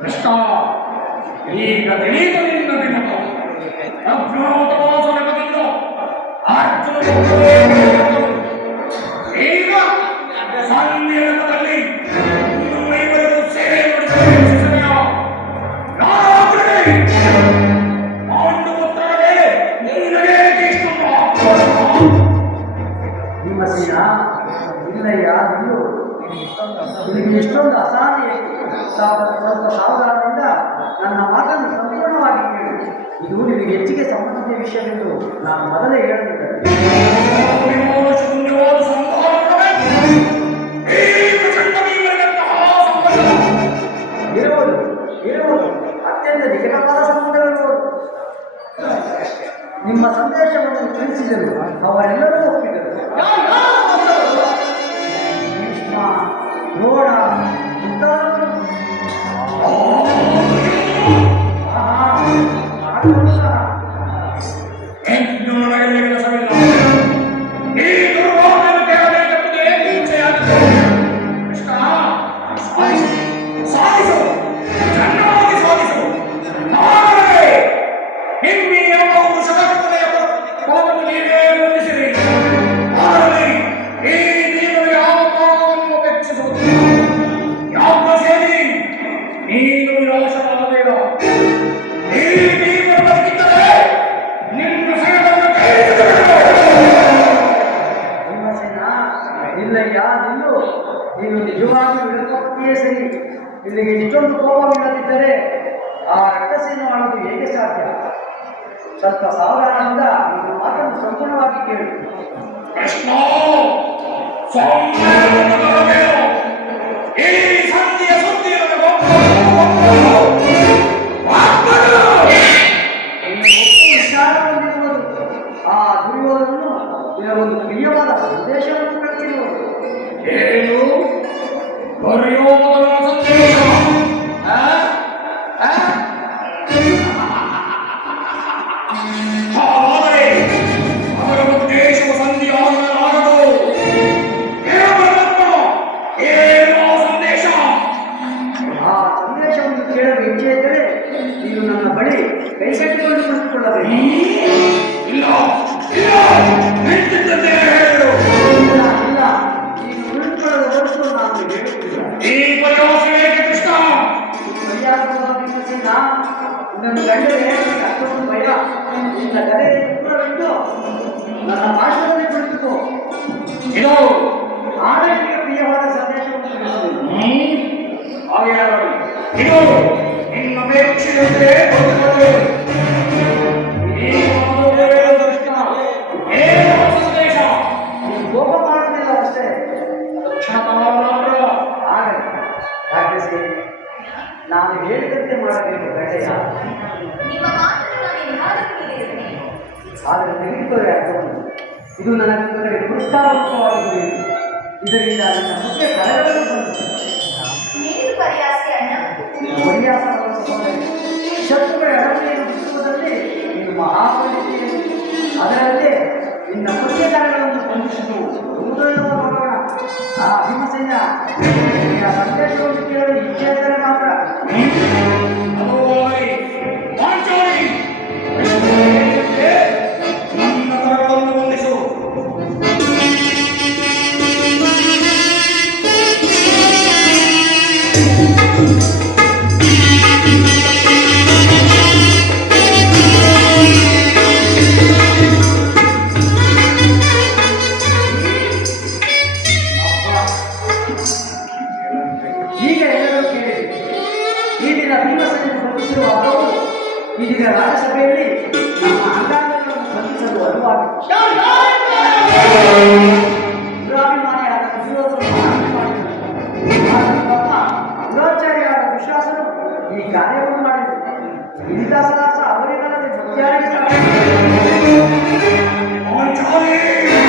ಕೃಷ್ಣ ಈಗ ತಿಳಿಯಿತು ನಿನ್ನ ದಿನಕ ಅಜ್ಞಾತವಾಸ ನೆಪದಿಂದ ಅರ್ಜುನ ಈಗ ಸಂಧಿ ನೆಪದಲ್ಲಿ ನೂರೈವತ್ತು ಸೇವೆ ಮಾಡಿದ ಸಮಯ ಭೀಮಸೇನ ಇಲ್ಲಯ್ಯ ನಿಲ್ಲು ನಿಮಗೆ ಇಷ್ಟೊಂದು ಸಾವ- ಸ್ವಲ್ಪ ಸಾವಧಾನದಿಂದ ನನ್ನ ಮಾತನ್ನು ಸಂಪೂರ್ಣವಾಗಿ ಕೇಳಿ. ಇದು ನಿಮಗೆ ಹೆಚ್ಚಿಗೆ ಸಂಬಂಧಿಸಿದ ವಿಷಯವೆಂದು ನಾನು ಮೊದಲೇ ಇರಬಹುದು ಇರುವುದು ಅತ್ಯಂತ ನಿಖರವಾದ ಸಂಬಂಧಗಳು. ನಿಮ್ಮ ಸಂದೇಶವನ್ನು ತಿಳಿಸಿದರು ಅವರೆಲ್ಲರೂ ಆದರೂ ನಿಲ್ಲು ನೀನು ನಿಜವಾಗಿ ವಿಳಪಕ್ಕಿಯೇ ಸರಿ. ನಿನಗೆ ಇಷ್ಟೊಂದು ಕೋಪವಿಲ್ಲದಿದ್ದರೆ ಆ ರಕ್ತಸೇನು ಮಾಡೋದು ಹೇಗೆ ಸಾಧ್ಯ? ಸ್ವಲ್ಪ ಸಾವಧಾನದಿಂದ ನೀನು ಮಾತನ್ನು ಸಂಪೂರ್ಣವಾಗಿ ಕೇಳು. ಬಳಿ ಕೈಕಟ್ಟಿಕೊಂಡು ಕುಳಿತುಕೊಳ್ಳಬೇಕು. ಇಲ್ಲ ಇಲ್ಲ. ನಿಂತಿದ್ದಂತೆ ಗಂಡರೇ ಅಷ್ಟೊಂದು ಭಯ ನಿನ್ನ ಗದೆ ಬಿಟ್ಟು ನನ್ನ ಪಾರ್ಶ್ವದಲ್ಲಿ ಕುಳಿತುಕೋ ಇದು ಆಡಳಿತ ಪ್ರಿಯವಾದ ಸಂದೇಶವನ್ನು? ಹಾಗೆ. ಇದು ನಿನ್ನ ಅಪೇಕ್ಷೆಯಂತೆ ನೀನು ಕೋಪ ಮಾಡುವುದಿಲ್ಲ ಅಷ್ಟೇ ತಕ್ಷಣ ತಮಾರ ಆಗಲಿ ರಾಕ್ಷಸಿ ನಾನು ಹೇಳಿದಂತೆ ಮಾಡಬೇಕು ಗಂಡೆಯ ನಿಮ್ಮ ಮಾತನ್ನು ನಾನು ಎಲ್ಲಾದರೂ ಕೇಳಿದ್ದೇನೆ ಆದರೆ ತೆಗೆದುಕೊಳ್ಳಿ ಅರ್ಥವನ್ನು ಇದು ನನಗೆ ನನಗೆ ಪುರಸ್ಕಾರವಾಗಿದೆ ಇದರಿಂದ ನನ್ನ ಮುಖ್ಯ ಕಲೆಗಳನ್ನು ಅದರಲ್ಲೇ ಶತ್ರುಗಳ ಬಿಡಿಸುವುದರಲ್ಲಿ ನೀನು ಮಹಾಪಂಡಿತೆಯೇ ಅದರಂತೆ ನಿನ್ನ ಮುಖ್ಯ ಕಾರ್ಯಗಳನ್ನು ಬಂಧಿಸಿತು ಹೃದಯವ ನೋಡೋಣ ಆ ಭೀಮಸೇನ ನಿನ್ನ ಸಂದೇಶವನ್ನು ಕೇಳಲು ಈ ದಿನ ಭೀಮಸೇನ ಬಂಧಿಸಿರುವ ಹಬ್ಬವು ಇದೀಗ ರಾಜ್ಯಸಭೆಯಲ್ಲಿ ನಮ್ಮ ಅಂಗಾಂಗಗಳನ್ನು ಬಂಧಿಸಲು ಅನುವಾಗಿದೆ ದುರಾಭಿಮಾನಿಯಾದ ದುರ್ಯೋಧನನು ಆಜ್ಞೆ ಮಾಡಿದನು. ಆತನ ತಮ್ಮ ಅಂಗಾಚಾರ್ಯರಾದ ದುಶ್ಯಾಸನು ಈ ಕಾರ್ಯವನ್ನು ಮಾಡಿದರು ವಿಧಿದಾಸದಾಸ ಅವರಿಗಲ್ಲದೆ ಮತ್ತಾರಿಗೆ